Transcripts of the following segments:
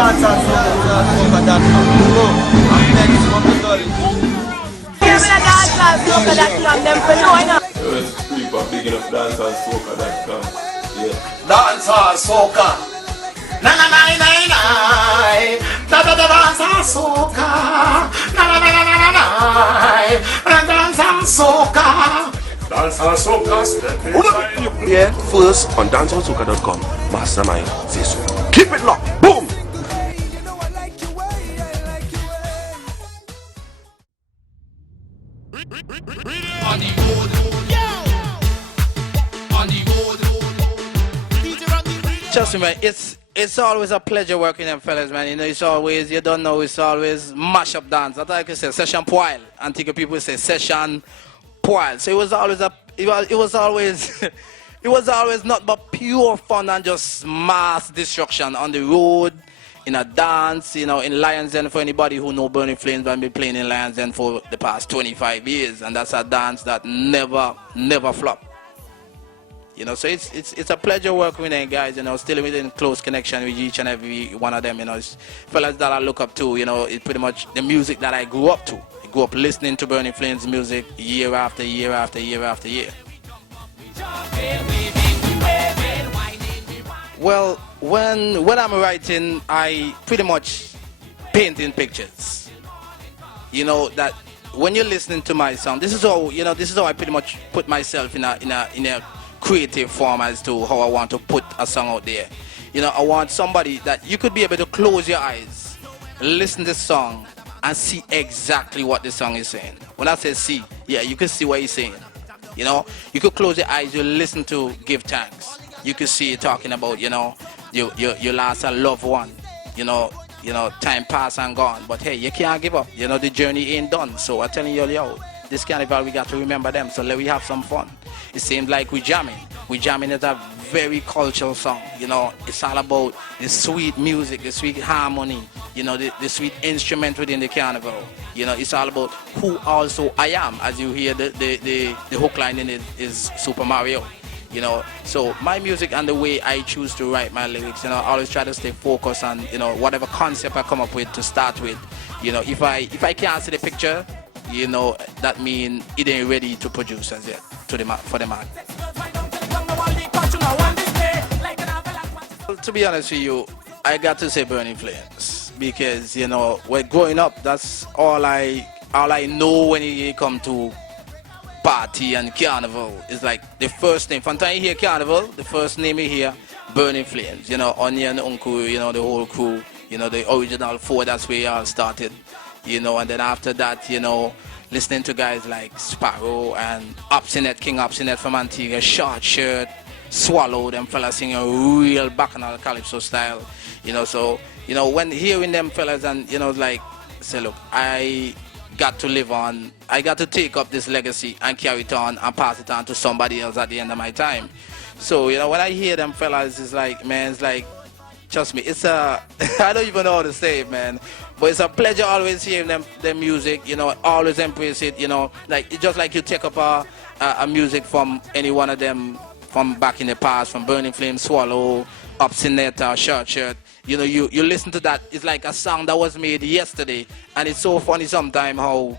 Dancehall.soca.com. Dancehall Soca. Na na na na na. Da da da Dancehall Soca. Na na na na na na. Dancehall Soca. Dancehall Soca. Yeah, first on dancehallsoca.com. Mastermind says so. Keep it locked. Boom. Trust me, man, it's always a pleasure working them fellas, man. You know, it's always, you don't know, it's always mash up dance. That's like I say, session poil. Antigua people say session poil. So it was always it was always it was always not but pure fun and just mass destruction on the road, in a dance, you know, in Lions Den. For anybody who know Burning Flames, I've been playing in Lions Den for the past 25 years, and that's a dance that never flop. You know, so it's a pleasure working with them guys, you know, still within close connection with each and every one of them, you know. It's fellas that I look up to, you know. It's pretty much the music that I grew up to. I grew up listening to Burning Flames music year after year after year after year. Well, when I'm writing, I pretty much painting pictures. You know, that when you're listening to my song, this is how, you know, this is how I pretty much put myself in a creative form as to how I want to put a song out there. You know, I want somebody that you could be able to close your eyes, listen to the song, and see exactly what the song is saying. When I say see, yeah, you can see what he's saying. You know, you could close your eyes, you listen to Give Thanks. You could see it talking about, you know, you lost a loved one. You know, time passed and gone, but hey, you can't give up. You know, the journey ain't done. So I'm telling you, yo, this carnival, we got to remember them, so let we have some fun. It seems like we jamming. We jamming is a very cultural song. You know, it's all about the sweet music, the sweet harmony, you know, the sweet instrument within the carnival. You know, it's all about who also I am. As you hear, the hook line in it is Super Mario. You know, so my music and the way I choose to write my lyrics, you know, I always try to stay focused on, you know, whatever concept I come up with to start with. You know, if I can't see the picture, you know, that means it ain't ready to produce as yet for the market. Well, to be honest with you, I got to say Burning Flames because, you know, when growing up, that's all I know when you come to party and carnival. It's like the first name. From the time you hear carnival, the first name you hear, Burning Flames. You know, Onion, Uncle, you know, the whole crew, you know, the original four, that's where it all started. You know, and then after that, you know, listening to guys like Sparrow and King Obstinate from Antigua, Short Shirt, Swallow, them fellas singing real bacchanal calypso style. You know, so, you know, when hearing them fellas and, you know, like, say, look, I got to live on, I got to take up this legacy and carry it on and pass it on to somebody else at the end of my time. So, you know, when I hear them fellas, it's like, man, it's like, trust me, it's a, I don't even know how to say it, man, but it's a pleasure always hearing them music, you know, always embrace it, you know, like, it's just like you take up a music from any one of them from back in the past, from Burning Flame, Swallow, Obstinate, Short Shirt, you know, you listen to that, it's like a song that was made yesterday, and it's so funny sometimes how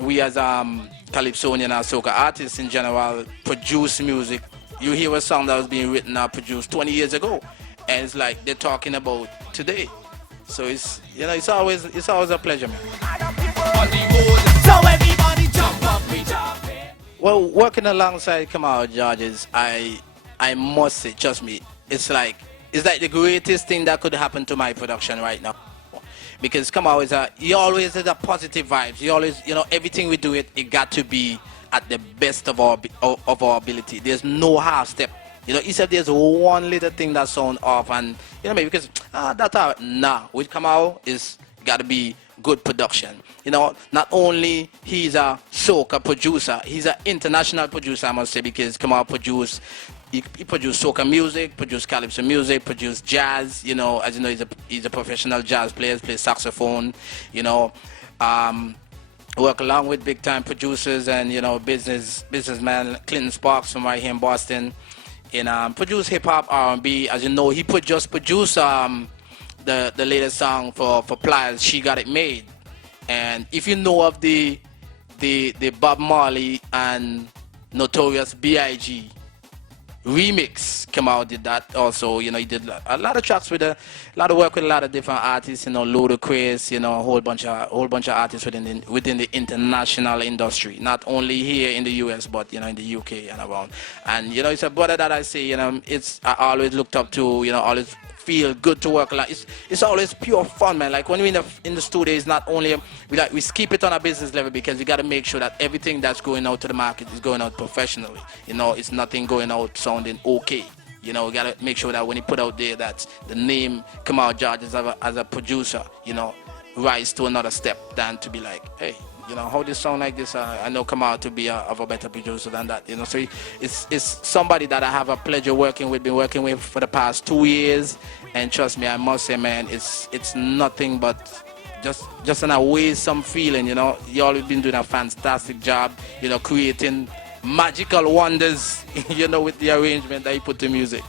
we as Calypsonian and Soca artists in general produce music. You hear a song that was being written or produced 20 years ago, and it's like they're talking about today. So it's, you know, it's always a pleasure, man. So everybody jump up, we jump in. Well, working alongside Kamau Georges, I must say, trust me, it's like the greatest thing that could happen to my production right now. Because Kamau he always has a positive vibes. He always, you know, everything we do it got to be at the best of our ability. There's no half step. You know, he said there's one little thing that sound off, and you know, maybe because that's how. Nah, with Kamau is got to be good production. You know, not only he's a soca producer, he's an international producer, I must say, because Kamau he produced soca music, produced calypso music, produced jazz. You know, as you know, he's a professional jazz player, plays saxophone. You know, work along with big time producers and, you know, businessman Clinton Sparks from right here in Boston. And produce hip hop, R&B. As you know, he just produced the the latest song for Pliers, She Got It Made. And if you know of the Bob Marley and Notorious B.I.G. remix, came out, did that also. You know, he did a lot of tracks with a lot of work with a lot of different artists, you know, Ludacris, you know, a whole bunch of artists within the international industry, not only here in the US, but, you know, in the UK and around. And, you know, it's a brother that I say, you know, I always looked up to, you know, always feel good to work. Like it's always pure fun, man. Like when we're in the studio, it's not only we keep it on a business level, because we got to make sure that everything that's going out to the market is going out professionally. You know, it's nothing going out sounding okay. You know, we got to make sure that when you put out there that the name Kamau George as a producer, you know, rise to another step than to be like, hey, you know, how this sound like this, I know come out to be of a better producer than that, you know. So it's somebody that I have a pleasure been working with for the past 2 years, and trust me, I must say, man, it's nothing but just an awesome feeling, you know. You always been doing a fantastic job, you know, creating magical wonders, you know, with the arrangement that you put to music.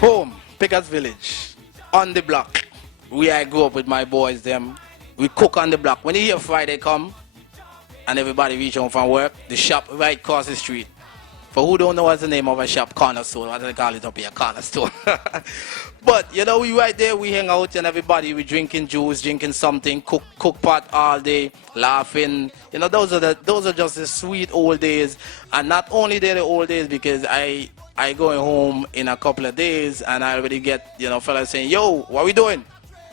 Home, Pickers Village, on the block. Where I grew up with my boys, them. We cook on the block. When you hear Friday come and everybody reach home from work, the shop right across the street. For who don't know what's the name of a shop, corner store. What do they call it up here? Corner store. But, you know, we right there, we hang out and everybody, we drinking juice, drinking something, cook pot all day, laughing. You know, those are just the sweet old days. And not only they're the old days, because I going home in a couple of days and I already get, you know, fellas saying, yo, what we doing?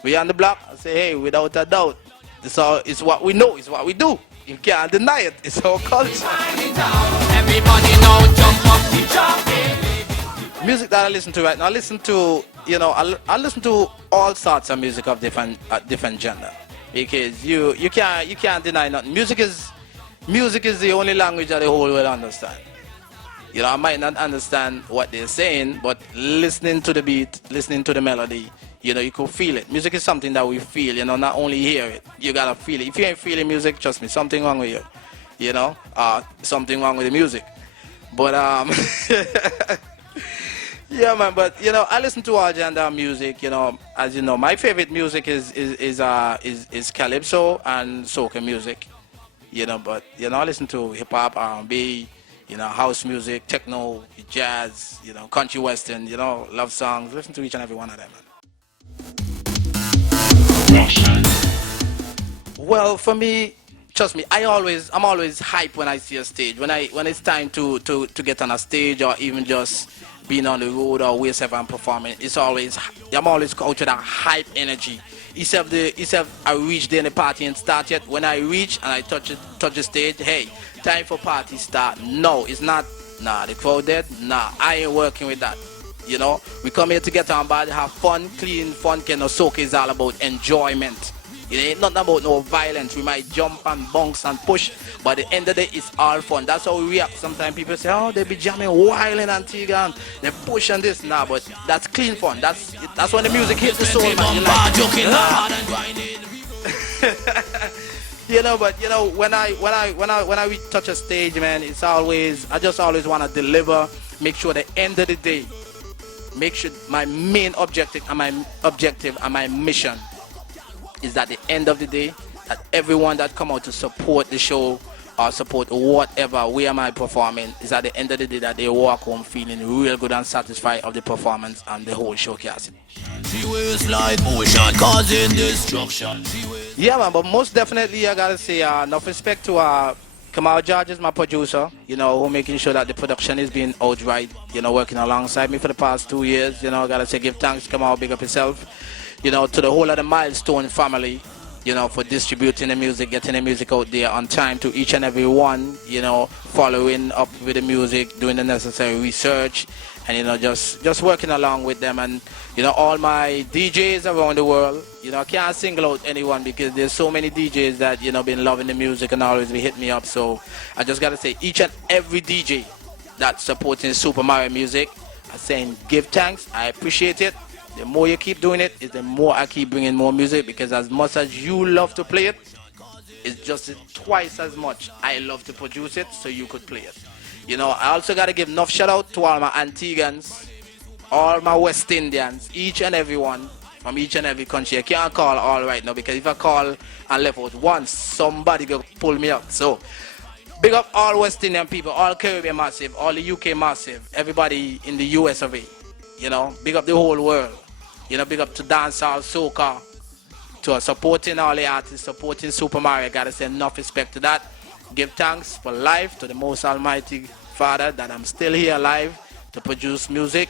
We on the block. I say, hey, without a doubt, it's what we know, it's what we do. You can't deny it. It's our culture. Everybody now jump up the jump. Music that I listen to right now, I listen to, you know, I listen to all sorts of music of different genre, because you can't deny nothing. Music is the only language that the whole world understand. You know, I might not understand what they're saying, but listening to the beat, listening to the melody, you know, you could feel it. Music is something that we feel, you know, not only hear it, you gotta feel it. If you ain't feeling music, trust me, something wrong with you, you know, something wrong with the music. But, yeah, man, but, you know, I listen to all genre of music, you know, as you know, my favorite music is calypso and soca music, you know, but, you know, I listen to hip-hop, R&B, you know, house music, techno, jazz, you know, country western, you know, love songs. Listen to each and every one of them, man. Well, for me, trust me, I'm always hype when I see a stage. When it's time to get on a stage, or even just being on the road or wherever I'm performing, I'm always out with that hype energy. Except I reach there in the party and start yet. When I reach and I touch the stage, hey, time for party start. No, it's not. Nah, the crowd dead. Nah, I ain't working with that. You know, we come here to get on body, have fun, clean, fun. You know, soca is all about enjoyment. It ain't nothing about no violence. We might jump and bounce and push, but at the end of the day, it's all fun. That's how we react. Sometimes people say, oh, they be jamming wild in Antigua and they push and this. Nah, but that's clean fun. That's when the music hits the soul, man. You like, you know, but you know, when I touch a stage, man, I just always want to deliver. Make sure at the end of the day, make sure my main objective and my mission is that at the end of the day, that everyone that come out to support the show or support whatever, where am I performing, is at the end of the day that they walk home feeling real good and satisfied of the performance and the whole showcase. She wears like motion, causing destruction. Yeah, man, but most definitely I gotta say enough respect to Kamau George is my producer, you know, who making sure that the production is being out right, you know, working alongside me for the past 2 years. You know, I gotta say give thanks to Kamau, big up yourself. You know, to the whole of the Milestone family, you know, for distributing the music, getting the music out there on time to each and every one, you know, following up with the music, doing the necessary research, and, you know, just working along with them. And, you know, all my DJs around the world, you know, I can't single out anyone because there's so many DJs that, you know, been loving the music and always be hitting me up. So I just got to say, each and every DJ that's supporting SupaMario music, I'm saying give thanks. I appreciate it. The more you keep doing it, is the more I keep bringing more music, because as much as you love to play it, it's just twice as much I love to produce it so you could play it. You know, I also got to give enough shout out to all my Antiguans all my West Indians, each and every one from each and every country. I can't call all right now because if I call and left out once, somebody will pull me up. So, big up all West Indian people, all Caribbean massive, all the UK massive, everybody in the US of it. You know, big up the whole world. You know, big up to Dancehall, Soca, to supporting all the artists, supporting SupaMario. Gotta say enough respect to that. Give thanks for life to the Most Almighty Father that I'm still here alive to produce music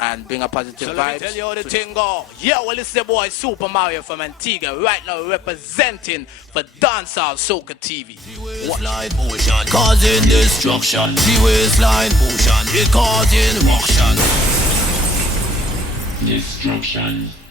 and bring a positive vibe. Let me tell you how the thing go. Yeah, well, it's the boy SupaMario from Antigua right now representing for Dancehall Soca TV. She waistline motion, causing destruction. She waistline motion, it causing motion. Destruction.